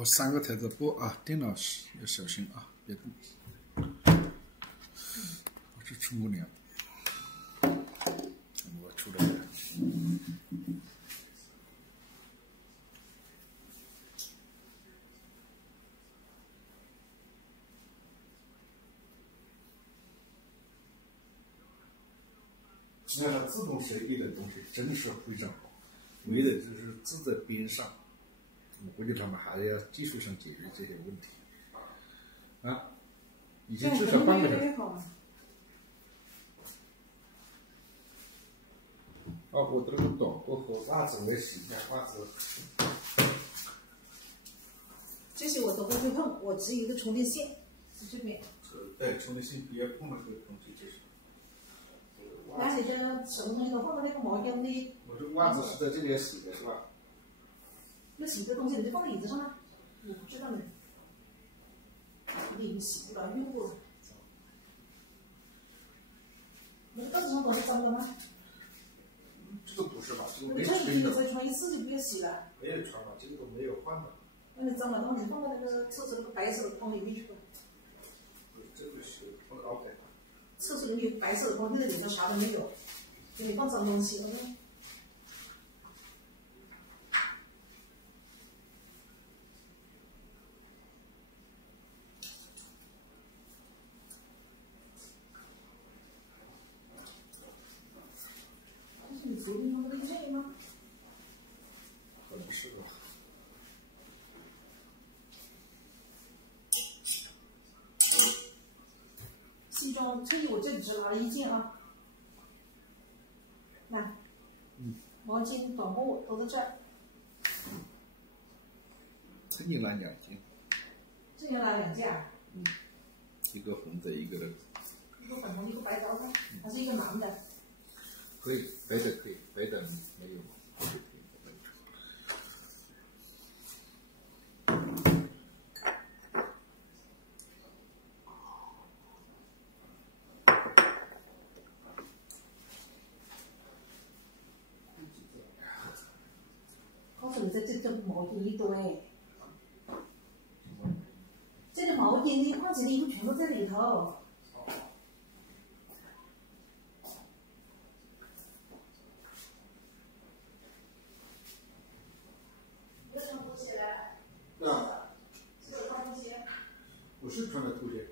我3个台子播啊，电脑要小心啊，别动。我是冲个凉，我出来了。你看它自动设计的东西真是非常好，为的就是字在边上。我估计他们还要技术上解决这些问题。啊，已经至少半个小时。哦，我这个短过后，袜子我也洗一下袜子。这些我都不会碰，我只有一个充电线，是这边。对，充电线不要碰那个东西就是。那你的什么东西都放在那个毛巾里。我这袜子是在这里洗的是吧？那洗的东西你就放在椅子上了，我不知道呢。你洗不了，用过。那个凳子上东西脏的吗？这个不是吧？这个没穿衣服再穿一次就不要洗了。没有穿吧？这个都没有换的。那你脏了，东西放到那个厕所那个白色的筐里面去吧。这个是放到 OK。厕所里面有白色的筐，那个里头啥都没有，给你放脏东西了呢。你昨天放的内吗？可能是吧。西装特意我这里只拿了1件啊。那，毛巾、短裤都在这儿。这里拿2件。这里拿2件啊？一个红的，一个一个粉红，一个白的，还是一个蓝的？可以，白的可以，白的没有。告诉你，这毛巾一堆，这个毛巾你换洗的衣服全都在里头。我是穿的拖鞋。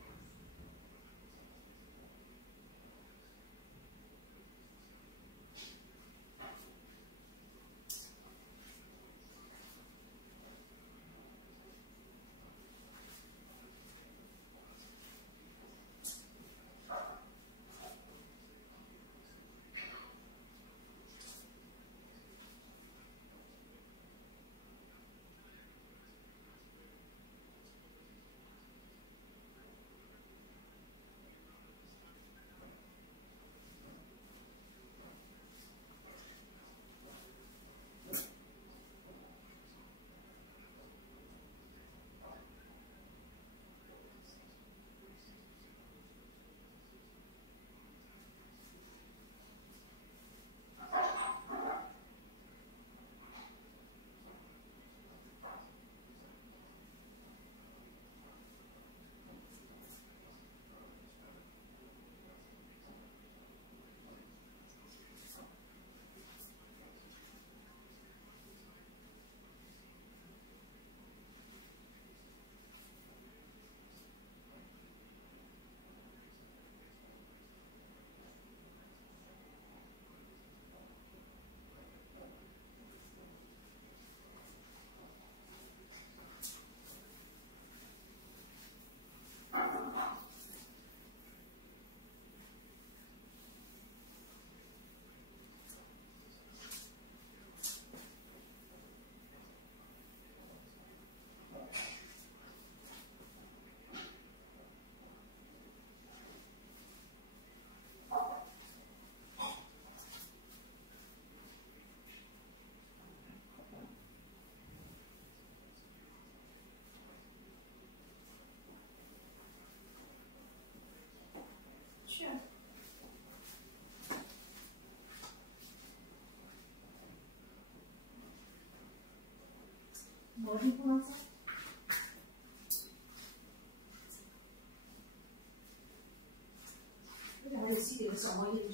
毛巾不能脏。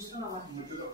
知道了吗？我知道。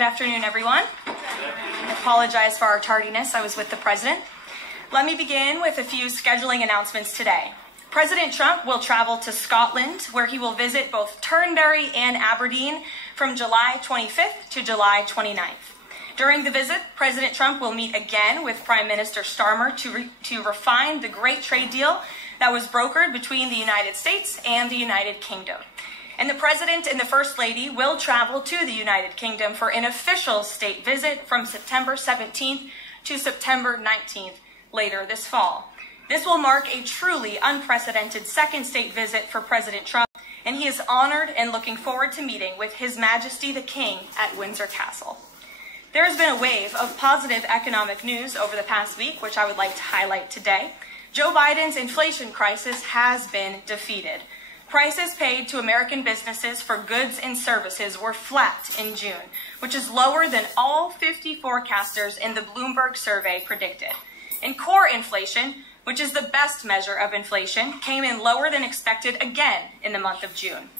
Good afternoon, everyone. I apologize for our tardiness. I was with the President. Let me begin with a few scheduling announcements today. President Trump will travel to Scotland, where he will visit both Turnberry and Aberdeen from July 25th to July 29th. During the visit, President Trump will meet again with Prime Minister Starmer to refine the great trade deal that was brokered between the United States and the United Kingdom. And the President and the First Lady will travel to the United Kingdom for an official state visit from September 17th to September 19th later this fall. This will mark a truly unprecedented second state visit for President Trump, and he is honored and looking forward to meeting with His Majesty the King at Windsor Castle. There has been a wave of positive economic news over the past week, which I would like to highlight today. Joe Biden's inflation crisis has been defeated. Prices paid to American businesses for goods and services were flat in June, which is lower than all 50 forecasters in the Bloomberg survey predicted. And core inflation, which is the best measure of inflation, came in lower than expected again in the month of June.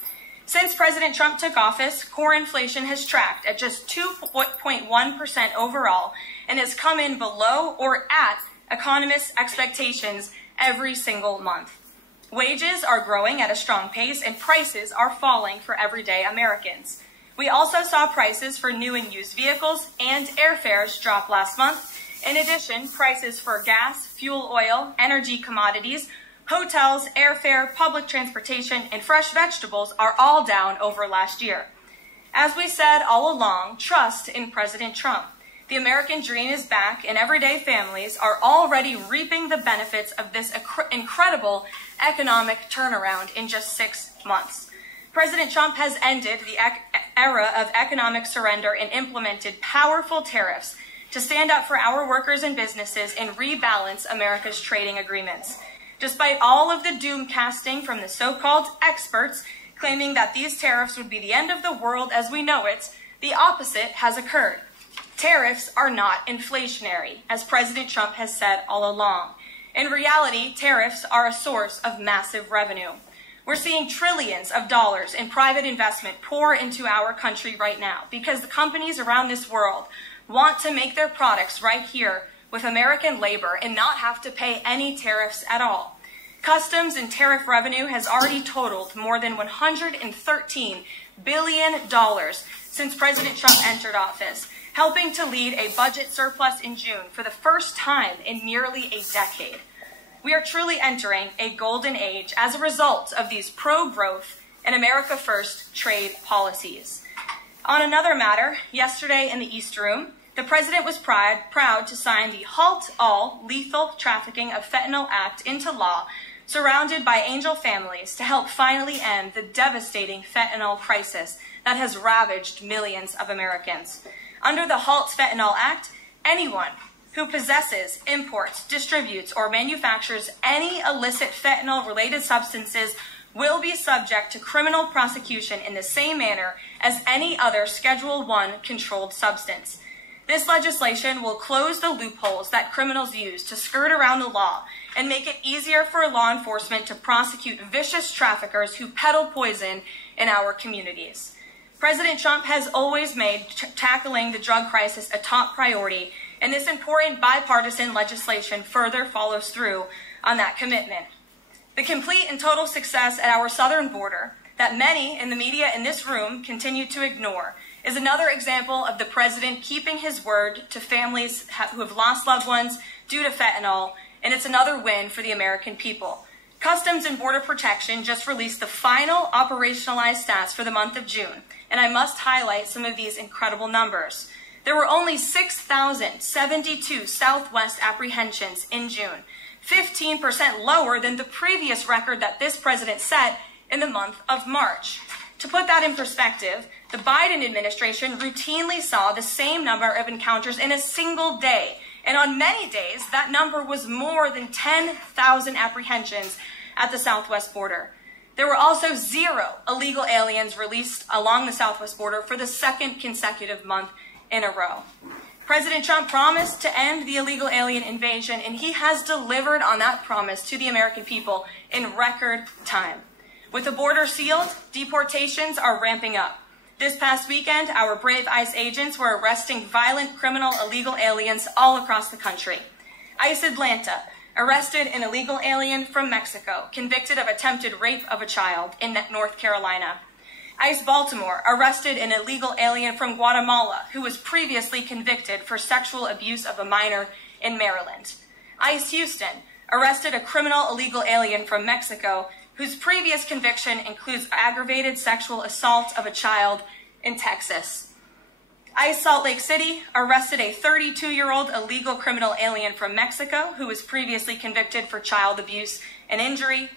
Since President Trump took office, core inflation has tracked at just 2.1% overall and has come in below or at economists' expectations every single month. Wages are growing at a strong pace and prices are falling for everyday Americans. We also saw prices for new and used vehicles and airfares drop last month. In addition, prices for gas, fuel oil, energy commodities, hotels, airfare, public transportation, and fresh vegetables are all down over last year. As we said all along, trust in President Trump. The American dream is back, and everyday families are already reaping the benefits of this incredible economic turnaround in just 6 months. President Trump has ended the era of economic surrender and implemented powerful tariffs to stand up for our workers and businesses and rebalance America's trading agreements. Despite all of the doom casting from the so-called experts claiming that these tariffs would be the end of the world as we know it, the opposite has occurred. Tariffs are not inflationary, as President Trump has said all along. In reality, tariffs are a source of massive revenue. We're seeing trillions of dollars in private investment pour into our country right now because the companies around this world want to make their products right here with American labor and not have to pay any tariffs at all. Customs and tariff revenue has already totaled more than $113 billion since President Trump entered office, helping to lead a budget surplus in June for the first time in nearly a decade. We are truly entering a golden age as a result of these pro-growth and America First trade policies. On another matter, yesterday in the East Room, the President was proud to sign the Halt All Lethal Trafficking of Fentanyl Act into law, surrounded by angel families to help finally end the devastating fentanyl crisis that has ravaged millions of Americans. Under the Halt Fentanyl Act, anyone who possesses, imports, distributes, or manufactures any illicit fentanyl-related substances will be subject to criminal prosecution in the same manner as any other Schedule I controlled substance. This legislation will close the loopholes that criminals use to skirt around the law and make it easier for law enforcement to prosecute vicious traffickers who peddle poison in our communities. President Trump has always made tackling the drug crisis a top priority, and this important bipartisan legislation further follows through on that commitment. The complete and total success at our southern border that many in the media in this room continue to ignore is another example of the President keeping his word to families who have lost loved ones due to fentanyl, and it's another win for the American people. Customs and Border Protection just released the final operationalized stats for the month of June, and I must highlight some of these incredible numbers. There were only 6,072 Southwest apprehensions in June, 15% lower than the previous record that this president set in the month of March. To put that in perspective, the Biden administration routinely saw the same number of encounters in a single day, and on many days, that number was more than 10,000 apprehensions at the Southwest border. There were also 0 illegal aliens released along the Southwest border for the second consecutive month in a row. President Trump promised to end the illegal alien invasion, and he has delivered on that promise to the American people in record time. With the border sealed, deportations are ramping up. This past weekend, our brave ICE agents were arresting violent criminal illegal aliens all across the country. ICE Atlanta arrested an illegal alien from Mexico, convicted of attempted rape of a child in North Carolina. ICE Baltimore arrested an illegal alien from Guatemala who was previously convicted for sexual abuse of a minor in Maryland. ICE Houston arrested a criminal illegal alien from Mexico whose previous conviction includes aggravated sexual assault of a child in Texas. ICE Salt Lake City arrested a 32-year-old illegal criminal alien from Mexico who was previously convicted for child abuse and injury.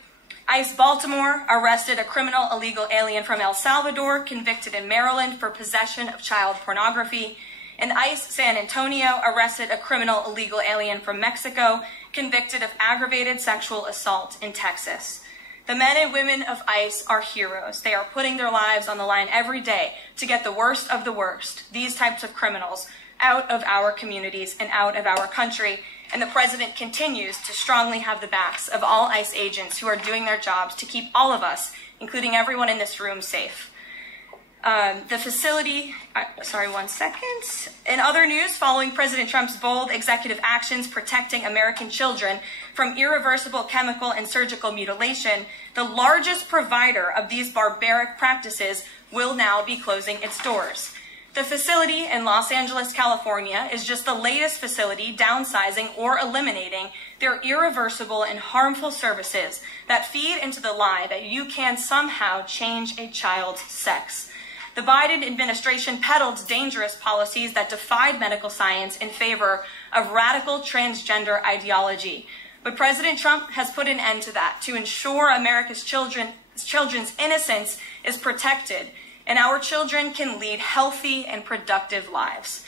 ICE Baltimore arrested a criminal illegal alien from El Salvador convicted in Maryland for possession of child pornography. And ICE San Antonio arrested a criminal illegal alien from Mexico convicted of aggravated sexual assault in Texas. The men and women of ICE are heroes. They are putting their lives on the line every day to get the worst of the worst, these types of criminals, out of our communities and out of our country. And the president continues to strongly have the backs of all ICE agents who are doing their jobs to keep all of us, including everyone in this room, safe. The facility, In other news, following President Trump's bold executive actions protecting American children from irreversible chemical and surgical mutilation, the largest provider of these barbaric practices will now be closing its doors. The facility in Los Angeles, California, is just the latest facility downsizing or eliminating their irreversible and harmful services that feed into the lie that you can somehow change a child's sex. The Biden administration peddled dangerous policies that defied medical science in favor of radical transgender ideology. But President Trump has put an end to that to ensure America's children's innocence is protected and our children can lead healthy and productive lives.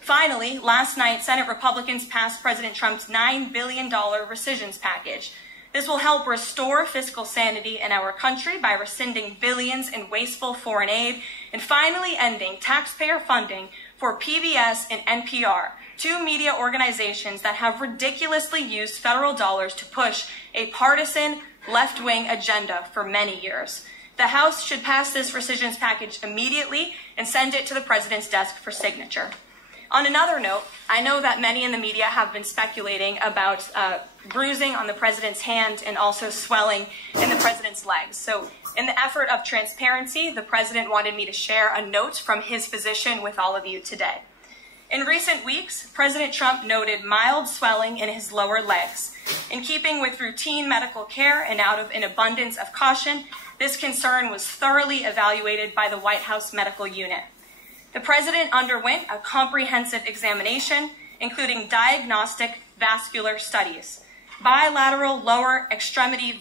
Finally, last night, Senate Republicans passed President Trump's $9 billion rescissions package. This will help restore fiscal sanity in our country by rescinding billions in wasteful foreign aid and finally ending taxpayer funding for PBS and NPR, two media organizations that have ridiculously used federal dollars to push a partisan left-wing agenda for many years. The House should pass this rescissions package immediately and send it to the president's desk for signature. On another note, I know that many in the media have been speculating about bruising on the president's hand and also swelling in the president's legs. So in the effort of transparency, the president wanted me to share a note from his physician with all of you today. In recent weeks, President Trump noted mild swelling in his lower legs. In keeping with routine medical care and out of an abundance of caution, this concern was thoroughly evaluated by the White House medical unit. The president underwent a comprehensive examination, including diagnostic vascular studies. Bilateral lower extremity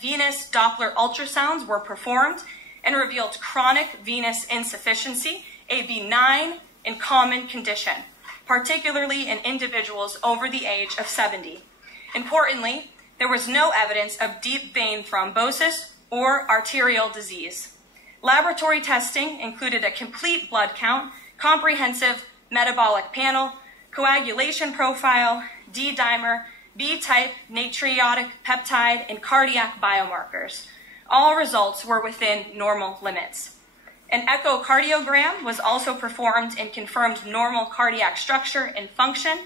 venous Doppler ultrasounds were performed and revealed chronic venous insufficiency, a benign and common condition, particularly in individuals over the age of 70. Importantly, there was no evidence of deep vein thrombosis or arterial disease. Laboratory testing included a complete blood count, comprehensive metabolic panel, coagulation profile, D-dimer, B-type natriuretic peptide, and cardiac biomarkers. All results were within normal limits. An echocardiogram was also performed and confirmed normal cardiac structure and function.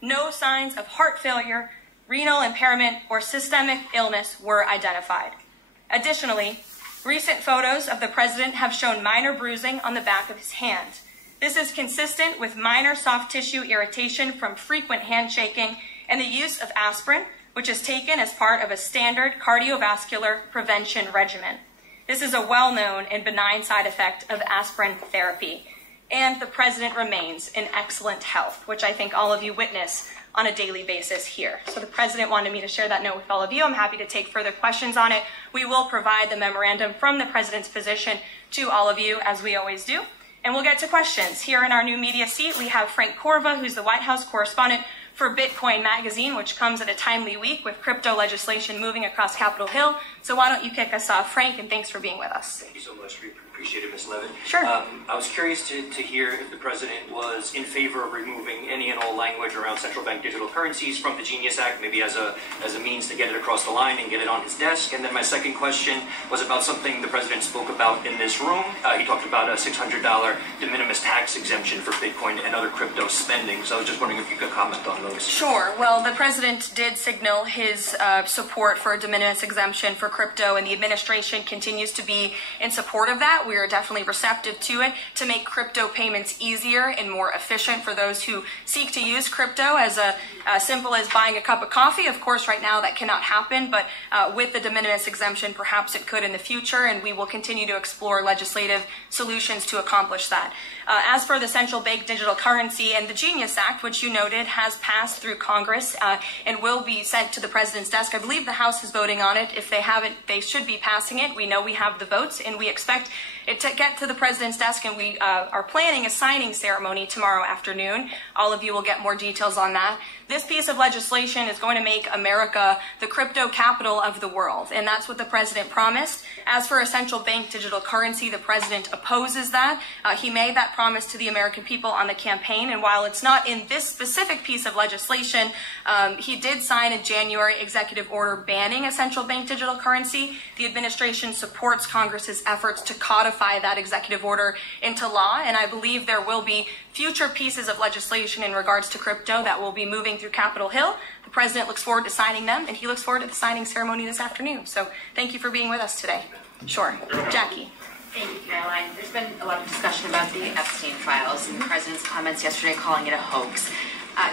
No signs of heart failure, renal impairment, or systemic illness were identified. Additionally, recent photos of the president have shown minor bruising on the back of his hand. This is consistent with minor soft tissue irritation from frequent handshaking and the use of aspirin, which is taken as part of a standard cardiovascular prevention regimen. This is a well-known and benign side effect of aspirin therapy. And the president remains in excellent health, which I think all of you witness on a daily basis here. So the president wanted me to share that note with all of you. I'm happy to take further questions on it. We will provide the memorandum from the president's physician to all of you, as we always do. And we'll get to questions. Here in our new media seat, we have Frank Corva, who's the White House correspondent for Bitcoin Magazine, which comes at a timely week with crypto legislation moving across Capitol Hill. So why don't you kick us off, Frank, and thanks for being with us. Thank you so much for your Appreciate it, Ms. Levin. Sure. I was curious to hear if the president was in favor of removing any and all language around central bank digital currencies from the Genius Act, maybe as a means to get it across the line and get it on his desk. And then my second question was about something the president spoke about in this room. He talked about a $600 de minimis tax exemption for Bitcoin and other crypto spending. So I was just wondering if you could comment on those. Sure. Well, the president did signal his support for a de minimis exemption for crypto, and the administration continues to be in support of that. We are definitely receptive to it to make crypto payments easier and more efficient for those who seek to use crypto as simple as buying a cup of coffee. Of course, right now that cannot happen, but with the de minimis exemption, perhaps it could in the future, and we will continue to explore legislative solutions to accomplish that. As for the central bank digital currency and the Genius Act, which you noted has passed through Congress and will be sent to the president's desk. I believe the House is voting on it. If they haven't, they should be passing it. We know we have the votes, and we expect it to get to the president's desk, and we are planning a signing ceremony tomorrow afternoon. All of you will get more details on that. This piece of legislation is going to make America the crypto capital of the world, and that's what the president promised. As for a central bank digital currency, the president opposes that. He made that promise to the American people on the campaign, and while it's not in this specific piece of legislation, he did sign a January executive order banning a central bank digital currency. The administration supports Congress's efforts to codify that executive order into law, and I believe there will be future pieces of legislation in regards to crypto that will be moving through Capitol Hill. The president looks forward to signing them, and he looks forward to the signing ceremony this afternoon. So thank you for being with us today. Sure. Jackie. Thank you, Caroline. There's been a lot of discussion about the Epstein files and the president's comments yesterday calling it a hoax.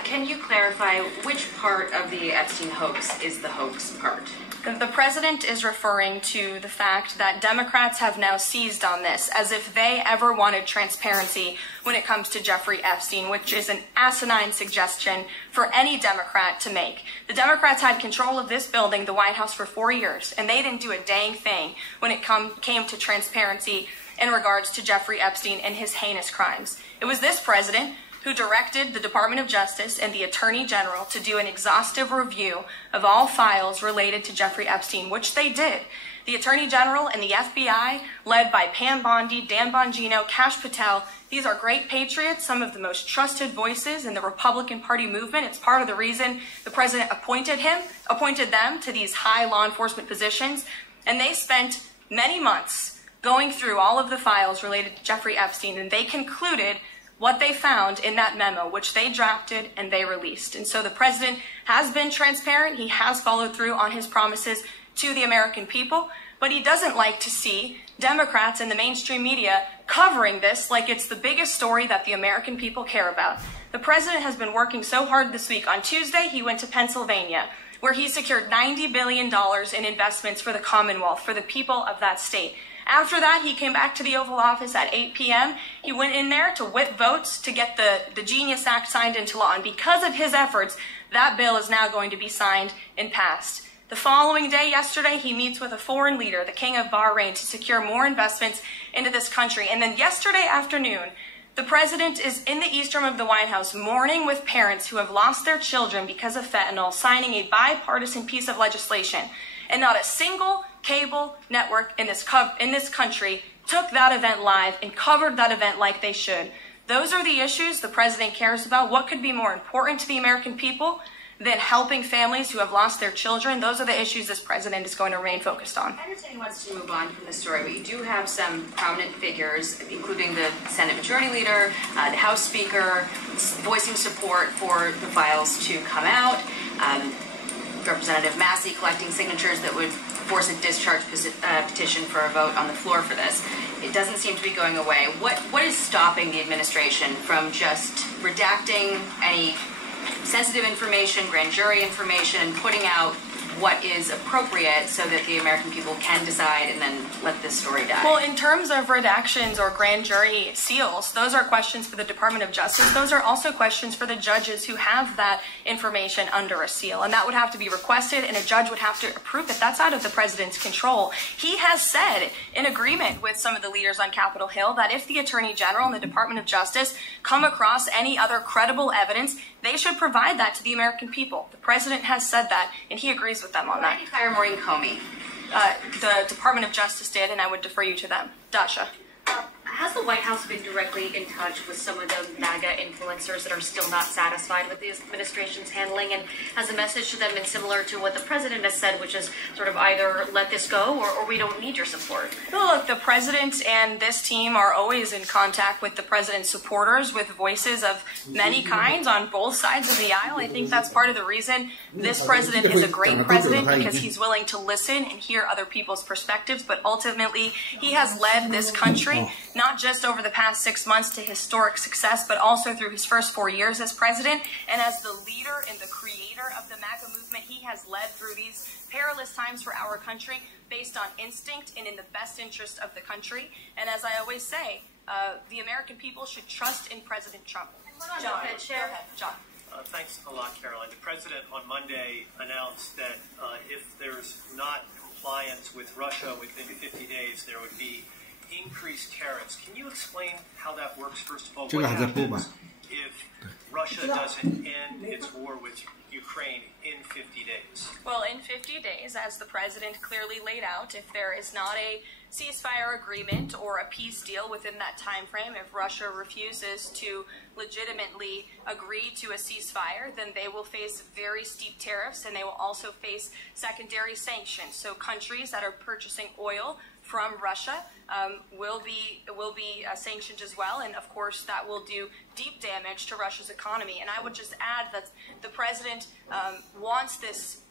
Can you clarify which part of the Epstein hoax is the hoax part? The president is referring to the fact that Democrats have now seized on this as if they ever wanted transparency when it comes to Jeffrey Epstein, which is an asinine suggestion for any Democrat to make. The Democrats had control of this building, the White House, for 4 years, and they didn't do a dang thing when it came to transparency in regards to Jeffrey Epstein and his heinous crimes. It was this president who directed the Department of Justice and the Attorney General to do an exhaustive review of all files related to Jeffrey Epstein, which they did. The Attorney General and the FBI, led by Pam Bondi, Dan Bongino, Kash Patel, these are great patriots, some of the most trusted voices in the Republican Party movement. It's part of the reason the president appointed them to these high law enforcement positions, and they spent many months going through all of the files related to Jeffrey Epstein, and they concluded what they found in that memo, which they drafted and they released. And so the president has been transparent. He has followed through on his promises to the American people, but he doesn't like to see Democrats and the mainstream media covering this like it's the biggest story that the American people care about. The president has been working so hard this week. On Tuesday, he went to Pennsylvania, where he secured $90 billion in investments for the Commonwealth, for the people of that state. After that, he came back to the Oval Office at 8 p.m. He went in there to whip votes to get the Genius Act signed into law. And because of his efforts, that bill is now going to be signed and passed. The following day, yesterday, he meets with a foreign leader, the King of Bahrain, to secure more investments into this country. And then yesterday afternoon, the president is in the East Room of the White House mourning with parents who have lost their children because of fentanyl, signing a bipartisan piece of legislation. And not a single cable network in this country took that event live and covered that event like they should. Those are the issues the president cares about. What could be more important to the American people than helping families who have lost their children? Those are the issues this president is going to remain focused on. I understand he wants to move on from the story, but you do have some prominent figures, including the Senate Majority Leader, the House Speaker, voicing support for the files to come out. Representative Massey collecting signatures that would force a discharge petition for a vote on the floor for this. It doesn't seem to be going away. What is stopping the administration from just redacting any sensitive information, grand jury information, and putting out what is appropriate so that the American people can decide and then let this story die? Well, in terms of redactions or grand jury seals, those are questions for the Department of Justice. Those are also questions for the judges who have that information under a seal. And that would have to be requested, and a judge would have to approve it. That's out of the president's control. He has said, in agreement with some of the leaders on Capitol Hill, that if the Attorney General and the Department of Justice come across any other credible evidence, they should provide that to the American people. The president has said that, and he agrees with them on that. Why did you fire Maureen Comey? The Department of Justice did, and I would defer you to them. Dasha. Has the White House been directly in touch with some of the MAGA influencers that are still not satisfied with the administration's handling? And has the message to them been similar to what the president has said, which is sort of either let this go or we don't need your support? Well, look, the president and this team are always in contact with the president's supporters, with voices of many kinds on both sides of the aisle. I think that's part of the reason this president is a great president, because he's willing to listen and hear other people's perspectives. But ultimately, he has led this country, not just over the past 6 months to historic success, but also through his first 4 years as president. And as the leader and the creator of the MAGA movement, he has led through these perilous times for our country based on instinct and in the best interest of the country. And as I always say, the American people should trust in President Trump. John, go ahead, John. Thanks a lot, Caroline. The president on Monday announced that if there's not compliance with Russia within 50 days, there would be increased tariffs. Can you explain how that works? First of all, what happens if Russia doesn't end its war with Ukraine in 50 days? Well, in 50 days, as the president clearly laid out, if there is not a ceasefire agreement or a peace deal within that time frame, if Russia refuses to legitimately agree to a ceasefire, then they will face very steep tariffs, and they will also face secondary sanctions. So countries that are purchasing oil from Russia will be sanctioned as well, and of course that will do deep damage to Russia's economy. And I would just add that the president wants this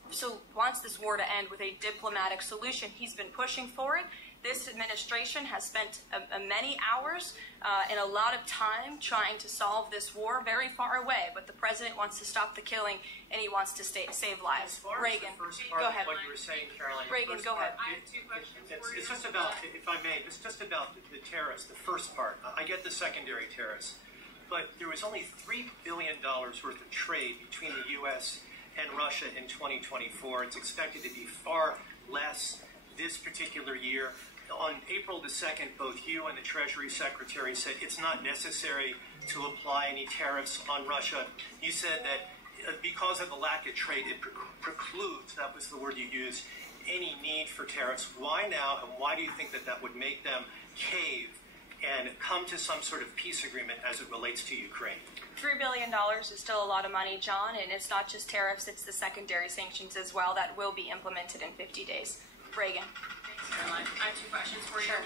war to end with a diplomatic solution. He's been pushing for it. This administration has spent many hours and a lot of time trying to solve this war very far away, but the president wants to stop the killing and he wants to save lives. Reagan, go ahead. What you were saying, Caroline. Reagan, go ahead. I have 2 questions for you. It's just about, if I may, it's just about the tariffs, the first part. I get the secondary tariffs, but there was only $3 billion worth of trade between the U.S. and Russia in 2024. It's expected to be far less this particular year. On April the 2nd, both you and the Treasury Secretary said it's not necessary to apply any tariffs on Russia. You said that because of the lack of trade, it precludes, that was the word you used, any need for tariffs. Why now, and why do you think that that would make them cave and come to some sort of peace agreement as it relates to Ukraine? $3 billion is still a lot of money, John, and it's not just tariffs, it's the secondary sanctions as well that will be implemented in 50 days. Reagan. Thanks, Caroline. I have 2 questions for you. Sure.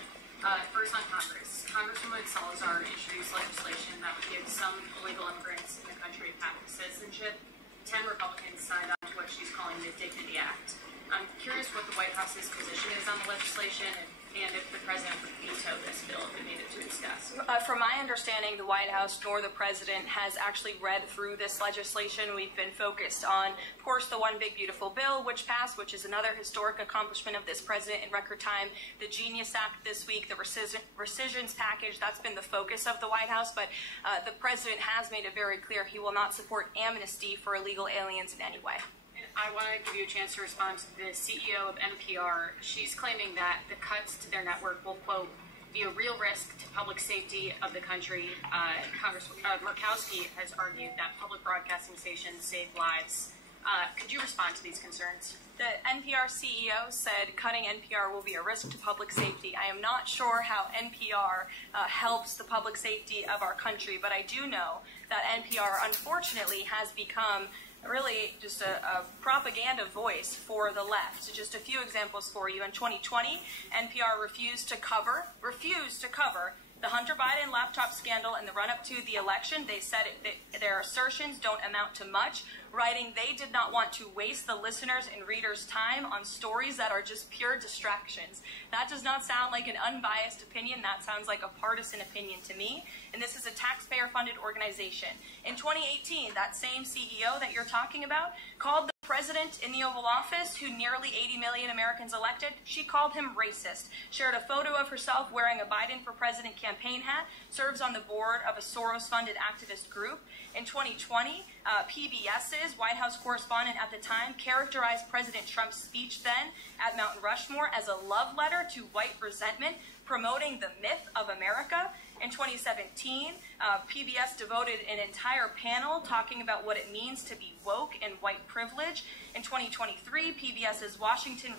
First on Congress. Congresswoman Salazar introduced legislation that would give some illegal immigrants in the country a path to citizenship. 10 Republicans signed on to what she's calling the Dignity Act. I'm curious what the White House's position is on the legislation and if the president would veto this bill if it needed to discuss. From my understanding, the White House nor the president has actually read through this legislation. We've been focused on, of course, the One Big Beautiful Bill, which passed, which is another historic accomplishment of this president in record time. The Genius Act this week, the rescissions package, that's been the focus of the White House. But the president has made it very clear he will not support amnesty for illegal aliens in any way. I want to give you a chance to respond to the CEO of NPR. She's claiming that the cuts to their network will, quote, be a real risk to public safety of the country. Congressman Murkowski has argued that public broadcasting stations save lives. Could you respond to these concerns? The NPR CEO said cutting NPR will be a risk to public safety. I am not sure how NPR helps the public safety of our country, but I do know that NPR, unfortunately, has become really just a propaganda voice for the left. So just a few examples for you. In 2020, NPR refused to cover the Hunter Biden laptop scandal in the run-up to the election. They said their assertions don't amount to much, writing they did not want to waste the listeners' and readers' time on stories that are just pure distractions. That does not sound like an unbiased opinion. That sounds like a partisan opinion to me. And this is a taxpayer-funded organization. In 2018, that same CEO that you're talking about called the president in the Oval Office, who nearly 80 million Americans elected, she called him racist, shared a photo of herself wearing a Biden for President campaign hat, serves on the board of a Soros-funded activist group. In 2020, PBS's White House correspondent at the time characterized President Trump's speech then at Mount Rushmore as a love letter to white resentment, promoting the myth of America. In 2017, PBS devoted an entire panel talking about what it means to be woke and white privilege. In 2023, PBS's Washington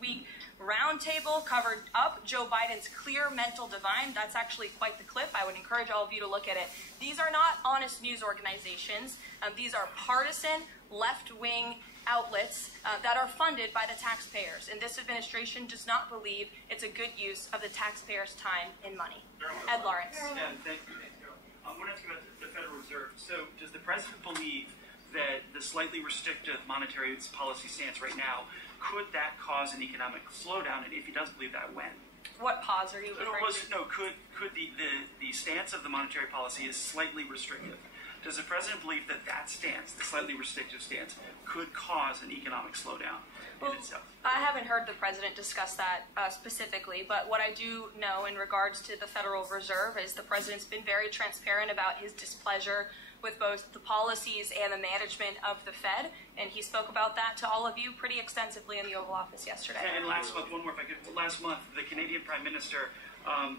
Week Roundtable covered up Joe Biden's clear mental divide. That's actually quite the clip. I would encourage all of you to look at it. These are not honest news organizations. These are partisan, left-wing outlets that are funded by the taxpayers. And this administration does not believe it's a good use of the taxpayers' time and money. Ed Lawrence. Yeah, thank you. I want to ask you about the Federal Reserve. So does the president believe that the slightly restrictive monetary policy stance right now, could that cause an economic slowdown? And if he does believe that, when? What pause are you referring to? No, could the stance of the monetary policy is slightly restrictive? Does the president believe that that stance, the slightly restrictive stance, could cause an economic slowdown in itself? I haven't heard the president discuss that specifically, but what I do know in regards to the Federal Reserve is the president's been very transparent about his displeasure with both the policies and the management of the Fed, and he spoke about that to all of you pretty extensively in the Oval Office yesterday. And last month, one more if I could. Last month, the Canadian Prime Minister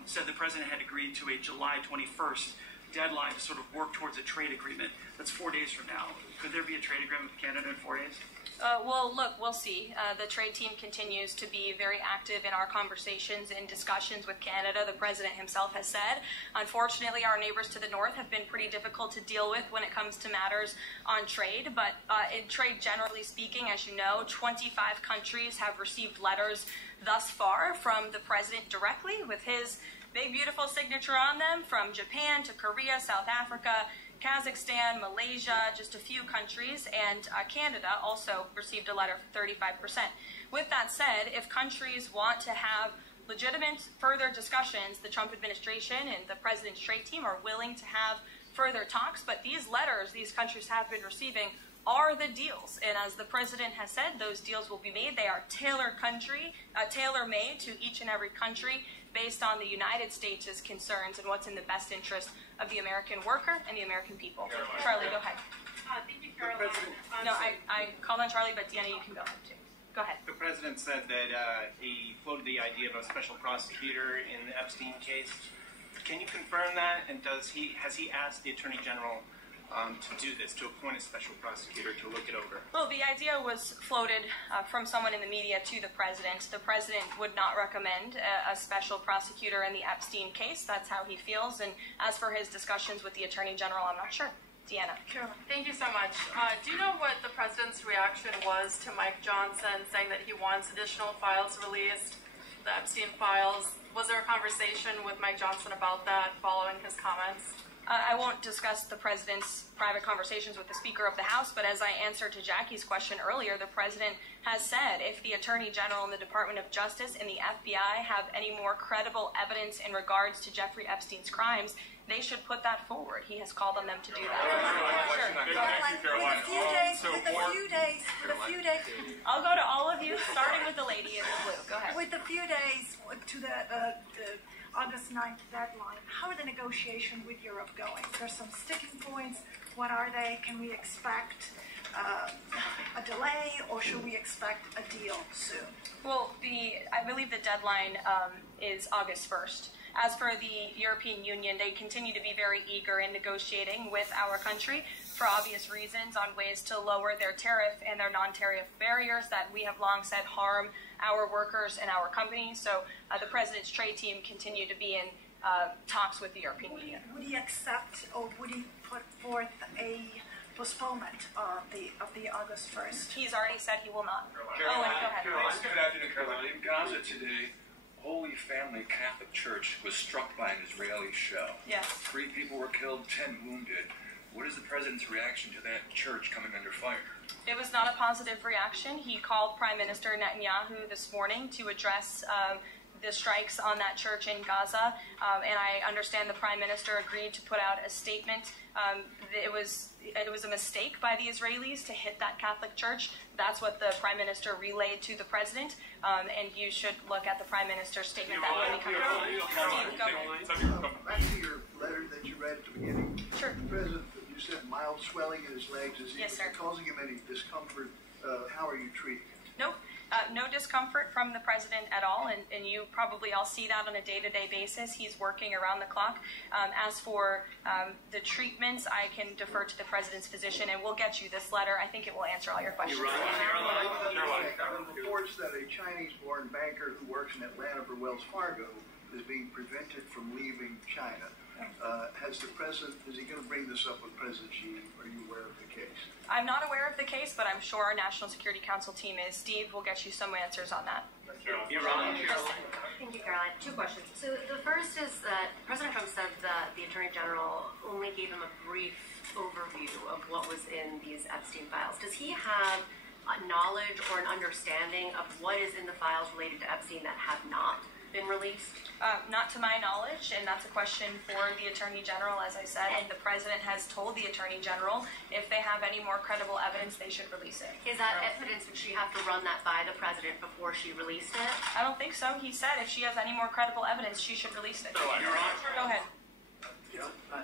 said the president had agreed to a July 21st deadline to sort of work towards a trade agreement. That's 4 days from now. Could there be a trade agreement with Canada in 4 days? Well, look, we'll see. The trade team continues to be very active in our conversations and discussions with Canada. The president himself has said, unfortunately, our neighbors to the north have been pretty difficult to deal with when it comes to matters on trade. But in trade, generally speaking, as you know, 25 countries have received letters thus far from the president directly with his big, beautiful signature on them, from Japan to Korea, South Africa, Kazakhstan, Malaysia, just a few countries, and Canada also received a letter for 35%. With that said, if countries want to have legitimate further discussions, the Trump administration and the president's trade team are willing to have further talks, but these letters these countries have been receiving are the deals. And as the president has said, those deals will be made. They are tailor-made to each and every country based on the United States' concerns and what's in the best interest of the American worker and the American people. Charlie, go ahead. Thank you, Caroline. No, I called on Charlie, but Deanna, you can go ahead too. Go ahead. The president said that he floated the idea of a special prosecutor in the Epstein case. Can you confirm that? And has he asked the Attorney General to do this, to appoint a special prosecutor to look it over? Well, the idea was floated from someone in the media to the president. The president would not recommend a special prosecutor in the Epstein case. That's how he feels. And as for his discussions with the Attorney General, I'm not sure. Deanna. Caroline. Thank you so much. Do you know what the president's reaction was to Mike Johnson saying that he wants additional files released, the Epstein files? Was there a conversation with Mike Johnson about that following his comments? I won't discuss the president's private conversations with the Speaker of the House, but as I answered to Jackie's question earlier, the president has said if the Attorney General and the Department of Justice and the FBI have any more credible evidence in regards to Jeffrey Epstein's crimes, they should put that forward. He has called on them to do that. Sure. With a few days. I'll go to all of you, starting with the lady in the blue. Go ahead. With a few days to the August 9th deadline, how are the negotiations with Europe going? There's some sticking points. What are they? Can we expect a delay, or should we expect a deal soon? Well, I believe the deadline is August 1st. As for the European Union, they continue to be very eager in negotiating with our country for obvious reasons on ways to lower their tariff and their non-tariff barriers that we have long said harm our workers and our companies. So the president's trade team continue to be in talks with the European Union. Would he accept, or would he put forth a postponement of the August 1st? He's already said he will not. Caroline, Go ahead. Good afternoon, Caroline. In Gaza today, Holy Family Catholic Church was struck by an Israeli shell. Yes. 3 people were killed, 10 wounded. What is the president's reaction to that church coming under fire? It was not a positive reaction. He called Prime Minister Netanyahu this morning to address the strikes on that church in Gaza, and I understand the Prime Minister agreed to put out a statement. It was a mistake by the Israelis to hit that Catholic church. That's what the Prime Minister relayed to the President, and you should look at the Prime Minister's statement that way. Back to your letter that you read at the beginning. Sure. The President, you said mild swelling in his legs. Is Yes, sir. causing him any discomfort? How are you treating it? Nope. No discomfort from the president at all, and you probably all see that on a day-to-day basis. He's working around the clock. As for the treatments, I can defer to the president's physician, and we'll get you this letter. I think it will answer all your questions. Reports that a Chinese-born banker who works in Atlanta for Wells Fargo is being prevented from leaving China. Is he going to bring this up with President Xi? Are you aware of the case? I'm not aware of the case, but I'm sure our National Security Council team is. Steve will get you some answers on that. Thank you, Caroline. Two questions. So the first is that President Trump said that the Attorney General only gave him a brief overview of what was in these Epstein files. Does he have knowledge or an understanding of what is in the files related to Epstein that have not been released? Not to my knowledge, and that's a question for the Attorney General, as I said, and the President has told the Attorney General if they have any more credible evidence, they should release it. Is that evidence, would she have to run that by the President before she released it? I don't think so. He said if she has any more credible evidence, she should release it. Go ahead.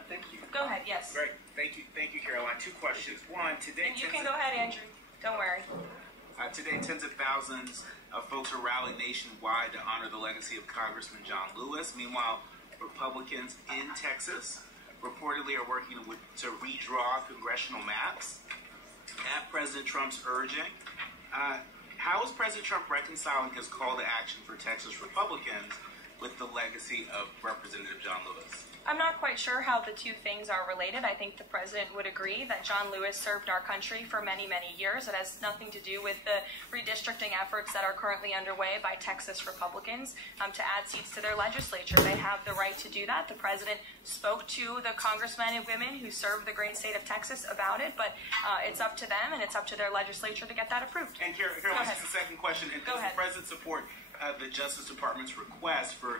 Thank you. Go ahead, yes. Great. Thank you, Caroline. Two questions. One, today... And you can go ahead, Andrew. Don't worry. Today, tens of thousands of folks are rallying nationwide to honor the legacy of Congressman John Lewis. Meanwhile, Republicans in Texas reportedly are working to redraw congressional maps at President Trump's urging. How is President Trump reconciling his call to action for Texas Republicans with the legacy of Representative John Lewis? I'm not quite sure how the two things are related. I think the president would agree that John Lewis served our country for many, many years. It has nothing to do with the redistricting efforts that are currently underway by Texas Republicans to add seats to their legislature. They have the right to do that. The president spoke to the congressmen and women who serve the great state of Texas about it, but it's up to them and it's up to their legislature to get that approved. And Caroline, this is the second question. Does the president support the Justice Department's request for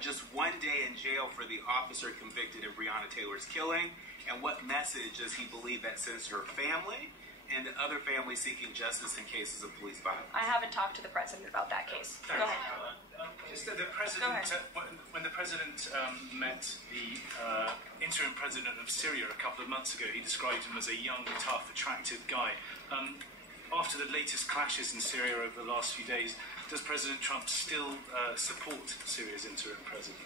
just 1 day in jail for the officer convicted of Breonna Taylor's killing? And what message does he believe that sends to her family and to other families seeking justice in cases of police violence? I haven't talked to the president about that case. Go ahead. Just the president, when the president met the interim president of Syria a couple of months ago, he described him as a young, tough, attractive guy. After the latest clashes in Syria over the last few days, does President Trump still support Syria's interim president?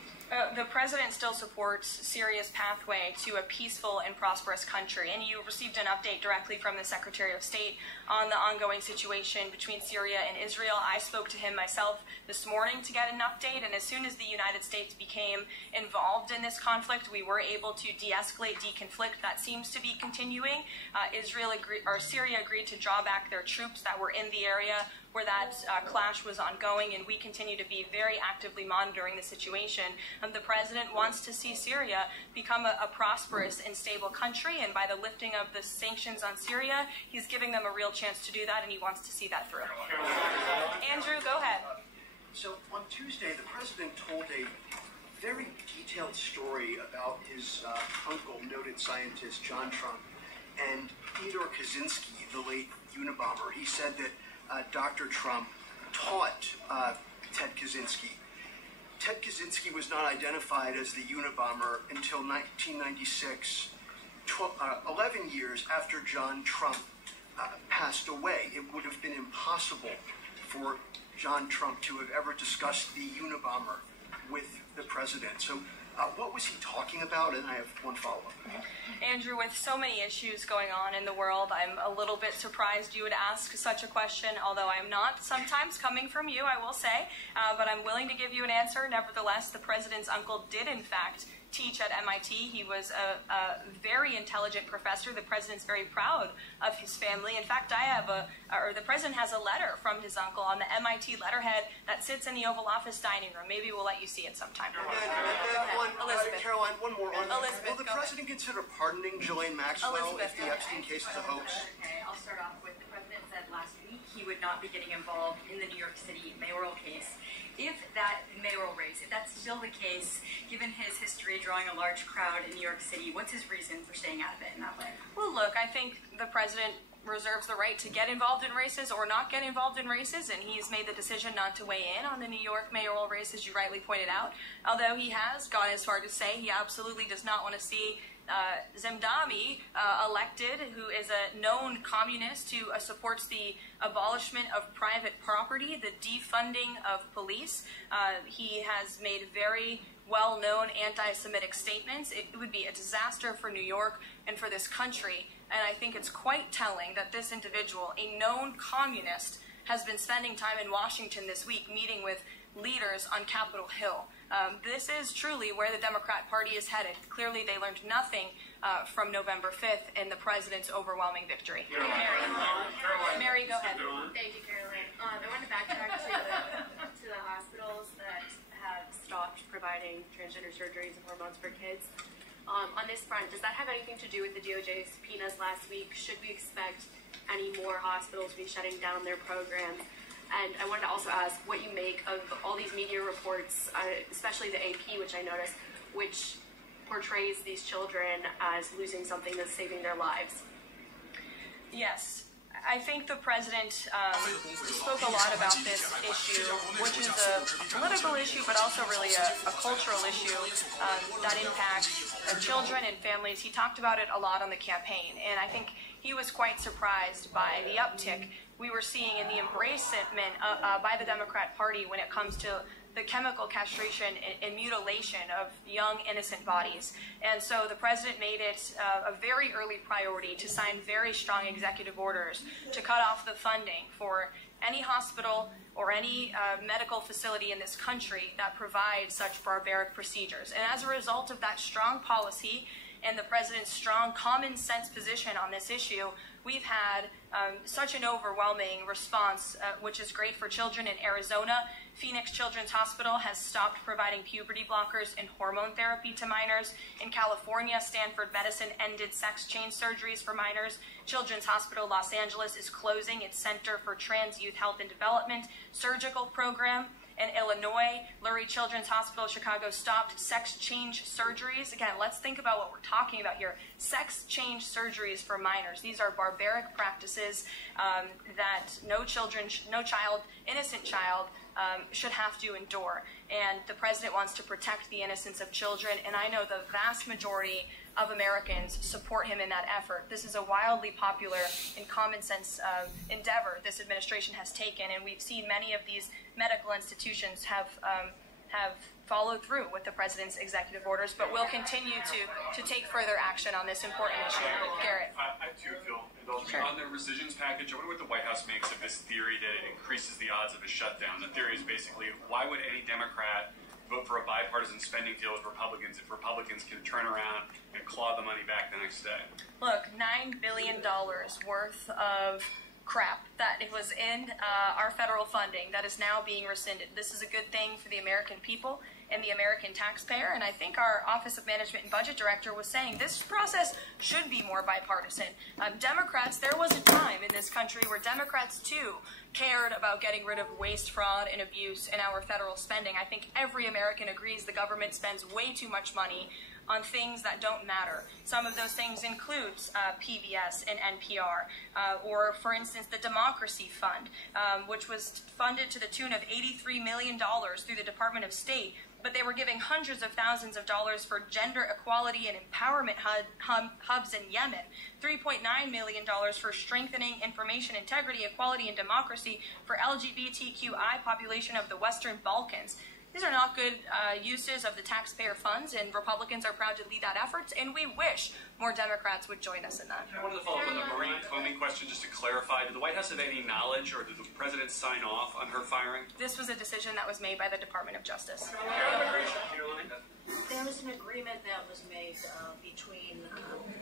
The president still supports Syria's pathway to a peaceful and prosperous country, and you received an update directly from the Secretary of State on the ongoing situation between Syria and Israel. I spoke to him myself this morning to get an update, and as soon as the United States became involved in this conflict, we were able to de-escalate, deconflict. That seems to be continuing. Syria agreed to draw back their troops that were in the area where that clash was ongoing, and we continue to be very actively monitoring the situation. The president wants to see Syria become a prosperous and stable country, and by the lifting of the sanctions on Syria, he's giving them a real chance to do that, and he wants to see that through. Andrew, go ahead. So on Tuesday, the president told a very detailed story about his uncle, noted scientist John Trump, and Theodore Kaczynski, the late Unabomber. He said that Dr. Trump taught Ted Kaczynski. Ted Kaczynski was not identified as the Unabomber until 1996, 11 years after John Trump passed away. It would have been impossible for John Trump to have ever discussed the Unabomber with the president. So what was he talking about? And I have one follow-up. Andrew, with so many issues going on in the world, I'm a little bit surprised you would ask such a question, although I'm not sometimes coming from you, I will say, but I'm willing to give you an answer. Nevertheless, the president's uncle did, in fact, teach at MIT. He was a very intelligent professor. The president's very proud of his family. In fact, the president has a letter from his uncle on the MIT letterhead that sits in the Oval Office dining room. Maybe we'll let you see it sometime. Caroline, one more. Elizabeth, will the president consider pardoning Ghislaine Maxwell if the Epstein case is a hoax? Okay, I'll start off with the president said last week he would not be getting involved in the New York City mayoral case. If that mayoral race, if that's still the case, given his history drawing a large crowd in New York City, what's his reason for staying out of it in that way? Well, look, I think the president reserves the right to get involved in races or not get involved in races, and he's made the decision not to weigh in on the New York mayoral race, as you rightly pointed out, although he has gone as far to say he absolutely does not want to see Zemdami, elected, who is a known communist who supports the abolishment of private property, the defunding of police. He has made very well-known anti-Semitic statements. It would be a disaster for New York and for this country. And I think it's quite telling that this individual, a known communist, has been spending time in Washington this week meeting with leaders on Capitol Hill. This is truly where the Democrat Party is headed. Clearly, they learned nothing from November 5th in the president's overwhelming victory. Mary, go ahead. Thank you, Caroline. I want to backtrack to the hospitals that have stopped providing transgender surgeries and hormones for kids. On this front, does that have anything to do with the DOJ subpoenas last week? Should we expect any more hospitals to be shutting down their programs? And I wanted to also ask what you make of all these media reports, especially the AP, which I noticed, which portrays these children as losing something that's saving their lives. Yes. I think the president spoke a lot about this issue, which is a political issue, but also really a cultural issue that impacts children and families. He talked about it a lot on the campaign, and I think he was quite surprised by the uptick we were seeing in the embracement by the Democrat Party when it comes to the chemical castration and mutilation of young, innocent bodies. And so the president made it a very early priority to sign very strong executive orders to cut off the funding for any hospital or any medical facility in this country that provides such barbaric procedures. And as a result of that strong policy and the president's strong common sense position on this issue, we've had such an overwhelming response, which is great for children in Arizona. Phoenix Children's Hospital has stopped providing puberty blockers and hormone therapy to minors. In California, Stanford Medicine ended sex change surgeries for minors. Children's Hospital Los Angeles is closing its Center for Trans Youth Health and Development surgical program. In Illinois, Lurie Children's Hospital Chicago stopped sex change surgeries. Again, let's think about what we're talking about here. Sex change surgeries for minors. These are barbaric practices that no child, innocent child, should have to endure. And the president wants to protect the innocence of children, and I know the vast majority of Americans support him in that effort. This is a wildly popular and common sense endeavor this administration has taken, and we've seen many of these medical institutions have followed through with the president's executive orders, but we'll continue to take further action on this important issue. Garrett. I too feel indulged. Sure. On the rescissions package, I wonder what the White House makes of this theory that it increases the odds of a shutdown. The theory is basically, why would any Democrat vote for a bipartisan spending deal with Republicans if Republicans can turn around and claw the money back the next day? Look, $9 billion worth of crap that it was in our federal funding that is now being rescinded. This is a good thing for the American people and the American taxpayer, and I think our Office of Management and Budget Director was saying this process should be more bipartisan. Democrats, there was a time in this country where Democrats too cared about getting rid of waste, fraud, and abuse in our federal spending. I think every American agrees the government spends way too much money on things that don't matter. Some of those things include PBS and NPR, or for instance the Democracy Fund, which was funded to the tune of $83 million through the Department of State, but they were giving hundreds of thousands of dollars for gender equality and empowerment hubs in Yemen, $3.9 million for strengthening information integrity, equality, and democracy for LGBTQI population of the Western Balkans. These are not good uses of the taxpayer funds, and Republicans are proud to lead that effort, and we wish more Democrats would join us in that. I wanted to follow up on the Marie Comey question just to clarify. Did the White House have any knowledge, or did the president sign off on her firing? This was a decision that was made by the Department of Justice. There was an agreement that was made between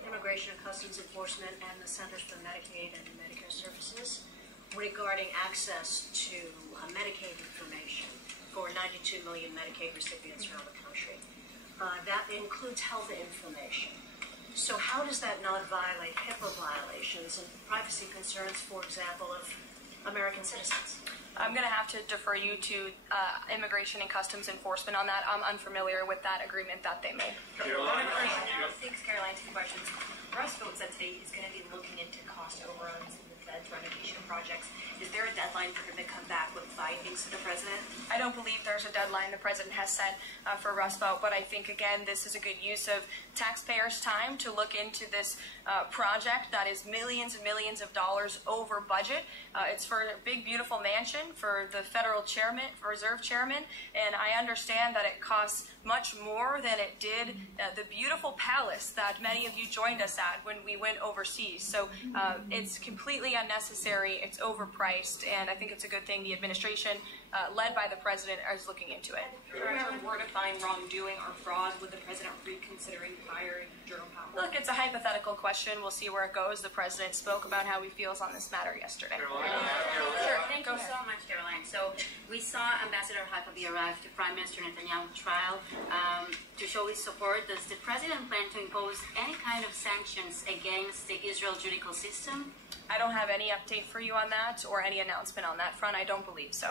Immigration and Customs Enforcement and the Centers for Medicaid and Medicare Services regarding access to Medicaid information for 92 million Medicaid recipients around the country. That includes health information. So how does that not violate HIPAA violations and privacy concerns, for example, of American citizens? I'm going to have to defer you to Immigration and Customs Enforcement on that. I'm unfamiliar with that agreement that they made. Thanks, Caroline. Two questions. Russ Vought said today he's going to be looking into cost overruns in the renovation projects. Is there a deadline for him to come back with findings to the president? I don't believe there's a deadline the president has set for Rust Belt, but I think, again, this is a good use of taxpayers' time to look into this project that is millions and millions of dollars over budget. It's for a big, beautiful mansion for the federal chairman, reserve chairman, and I understand that it costs much more than it did the beautiful palace that many of you joined us at when we went overseas. So it's completely unnecessary, it's overpriced, and I think it's a good thing the administration, led by the president, is looking into it. If there were to find wrongdoing or fraud, would the president reconsidering firing Jerome Powell? Look, it's a hypothetical question. We'll see where it goes. The president spoke about how he feels on this matter yesterday. Sure, thank you so much, Caroline. So we saw Ambassador Huckabee arrive to Prime Minister Netanyahu's trial to show his support. Does the president plan to impose any kind of sanctions against the Israel judicial system? I don't have any update for you on that or any announcement on that front. I don't believe so.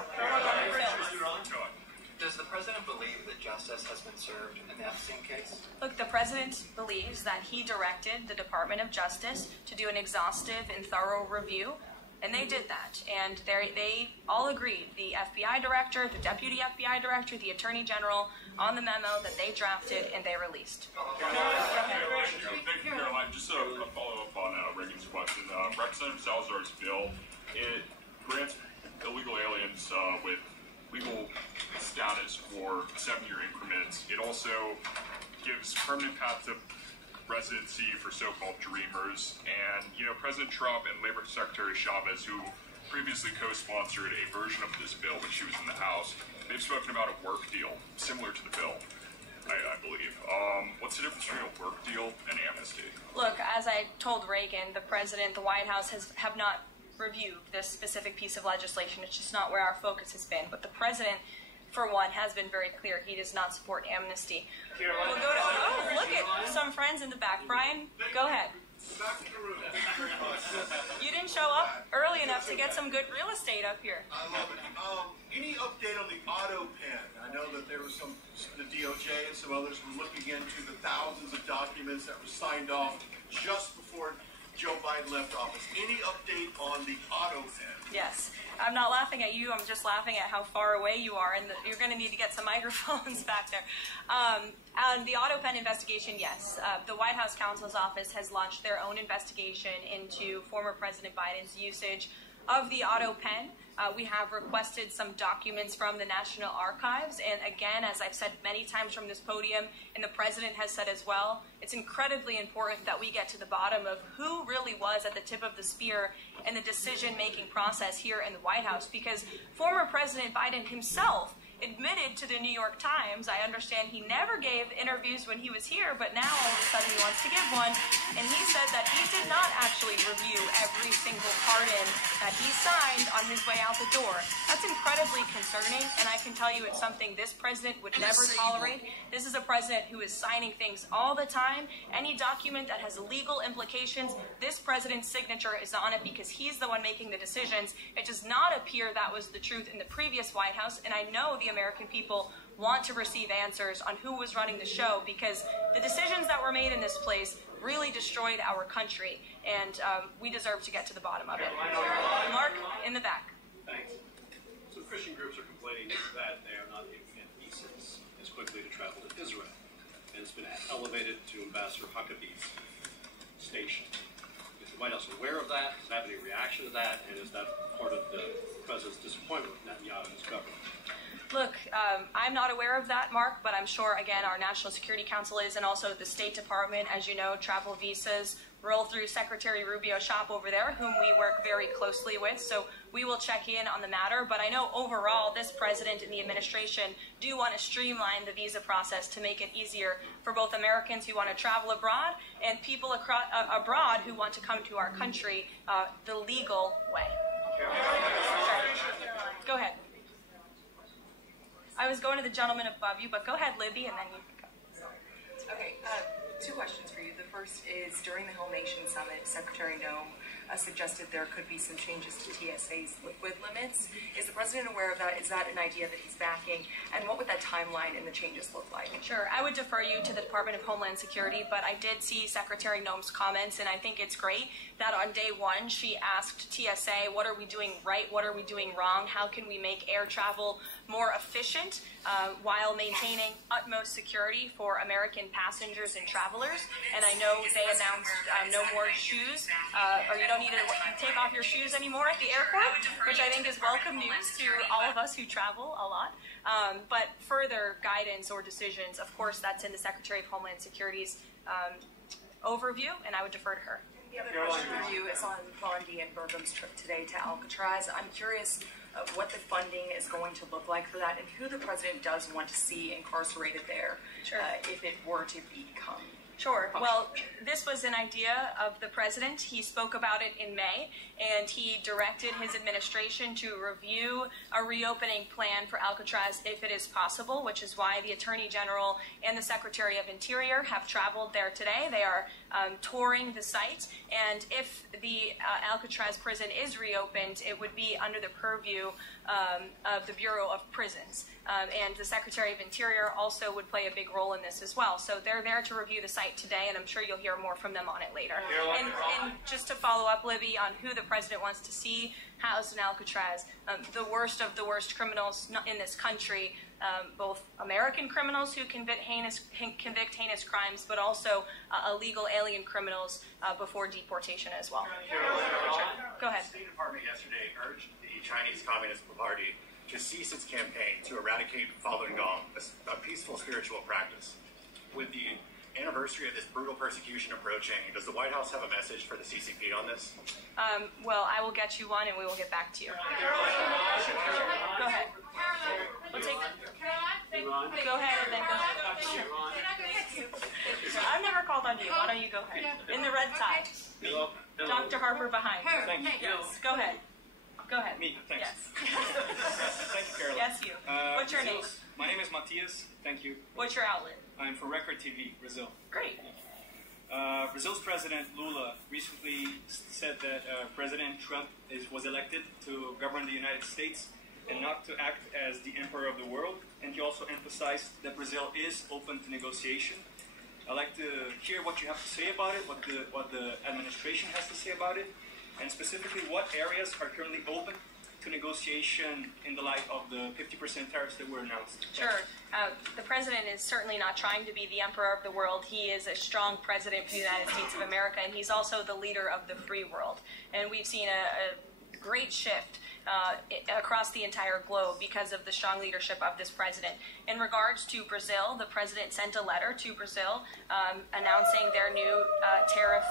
Does the president believe that justice has been served in the Epstein case? Look, the president believes that he directed the Department of Justice to do an exhaustive and thorough review, and they did that. And they all agreed, the FBI director, the deputy FBI director, the attorney general, on the memo that they drafted and they released. Thank you, Caroline. Just a follow-up on Reagan's question. Representative Salazar's bill, it grants illegal aliens with legal status for 7-year increments. It also gives permanent path to residency for so-called dreamers. And, you know, President Trump and Labor Secretary Chavez, who previously co-sponsored a version of this bill when she was in the House, they've spoken about a work deal similar to the bill, I believe. What's the difference between a work deal and amnesty? Look, as I told Reagan, the president, the White House have not reviewed this specific piece of legislation. It's just not where our focus has been. But the president, for one, has been very clear he does not support amnesty. We'll go to, oh, look at some friends in the back. Brian, go ahead. You didn't show up early enough to get some good real estate up here. I love it. Any update on the auto pen? I know that there was the DOJ and some others were looking into the thousands of documents that were signed off just before Joe Biden left office. Any update on the auto pen? Yes. I'm not laughing at you. I'm just laughing at how far away you are, and you're going to need to get some microphones back there. On the auto pen investigation, yes. The White House counsel's office has launched their own investigation into former President Biden's usage of the auto pen. We have requested some documents from the National Archives, and again, as I've said many times from this podium, and the president has said as well, it's incredibly important that we get to the bottom of who really was at the tip of the spear in the decision-making process here in the White House, because former President Biden himself admitted to the New York Times, I understand he never gave interviews when he was here, but now all of a sudden he wants to give one, and he said that he did not actually review every single pardon that he signed on his way out the door. That's incredibly concerning, and I can tell you it's something this president would never tolerate. This is a president who is signing things all the time. Any document that has legal implications, this president's signature is on it because he's the one making the decisions. It does not appear that was the truth in the previous White House, and I know the American people want to receive answers on who was running the show, because the decisions that were made in this place really destroyed our country, and we deserve to get to the bottom of it. Mark, in the back. Thanks. Some Christian groups are complaining that they are not able to get visas as quickly to travel to Israel, and it's been elevated to Ambassador Huckabee's station. Is the White House aware of that? Does it have any reaction to that? And is that part of the president's disappointment with Netanyahu's government? Look, I'm not aware of that, Mark, but I'm sure, again, our National Security Council is, and also the State Department. As you know, travel visas roll through Secretary Rubio's shop over there, whom we work very closely with, so we will check in on the matter. But I know overall this president and the administration do want to streamline the visa process to make it easier for both Americans who want to travel abroad and people abroad who want to come to our country the legal way. Sure. Go ahead. I was going to the gentleman above you, but go ahead, Libby, and then you can go. Okay, two questions for you. The first is, during the Whole Nation Summit, Secretary Noem suggested there could be some changes to TSA's liquid limits. Is the president aware of that? Is that an idea that he's backing? And what would that timeline and the changes look like? Sure. I would defer you to the Department of Homeland Security, but I did see Secretary Noem's comments, and I think it's great that on day one she asked TSA, what are we doing right? What are we doing wrong? How can we make air travel more efficient while maintaining utmost security for American passengers and travelers? And I know they announced no more shoes, or you don't need to take off your shoes anymore at the airport, which I think is welcome news to all of us who travel a lot. But further guidance or decisions, of course, that's in the Secretary of Homeland Security's overview, and I would defer to her. The other question for you is on Bondi and Burgum's trip today to Alcatraz. I'm curious what the funding is going to look like for that and who the president does want to see incarcerated there if it were to become. Sure. Well, this was an idea of the president. He spoke about it in May, and he directed his administration to review a reopening plan for Alcatraz if it is possible, which is why the Attorney General and the Secretary of Interior have traveled there today. They are touring the site, and if the Alcatraz prison is reopened, it would be under the purview of the Bureau of Prisons. And the Secretary of Interior also would play a big role in this as well. So they're there to review the site today, and I'm sure you'll hear more from them on it later. And just to follow up, Libby, on who the president wants to see housed in Alcatraz, the worst of the worst criminals in this country, both American criminals who convict heinous crimes, but also illegal alien criminals before deportation as well. Go ahead. The State Department yesterday urged the Chinese Communist Party to cease its campaign to eradicate Falun Gong, a peaceful spiritual practice. With the anniversary of this brutal persecution approaching, does the White House have a message for the CCP on this? Well, I will get you one, and we will get back to you. Go ahead. We'll take. Go ahead, and then go ahead. I've never called on you. Why don't you go ahead? In the red tie. Dr. Harper behind. Thank you. Yes, go ahead. Go ahead. Me, thanks. Yes. Thank you, Caroline. Yes, you. What's your name? My name is Matias. Thank you. What's your outlet? I'm for Record TV, Brazil. Great. Brazil's President Lula recently said that President Trump was elected to govern the United States and not to act as the emperor of the world. And he also emphasized that Brazil is open to negotiation. I'd like to hear what you have to say about it, what the administration has to say about it, and specifically what areas are currently open to negotiation in the light of the 50% tariffs that were announced. Sure. The president is certainly not trying to be the emperor of the world. He is a strong president for the United States of America, and he's also the leader of the free world. And we've seen a great shift across the entire globe because of the strong leadership of this president. In regards to Brazil, the president sent a letter to Brazil announcing their new tariff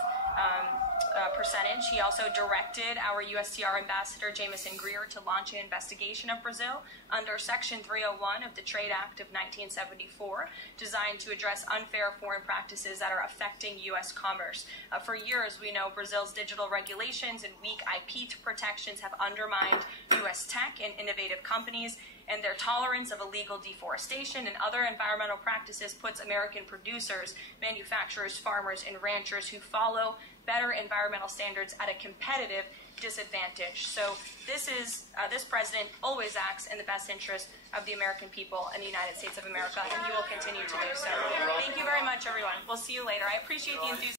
percentage. He also directed our USTR ambassador, Jameson Greer, to launch an investigation of Brazil under Section 301 of the Trade Act of 1974, designed to address unfair foreign practices that are affecting U.S. commerce. For years, we know Brazil's digital regulations and weak IP protections have undermined U.S. tech and innovative companies, and their tolerance of illegal deforestation and other environmental practices puts American producers, manufacturers, farmers, and ranchers who follow better environmental standards at a competitive disadvantage. So this president always acts in the best interest of the American people and the United States of America, and he will continue to do so. Thank you very much, everyone. We'll see you later. I appreciate the enthusiasm.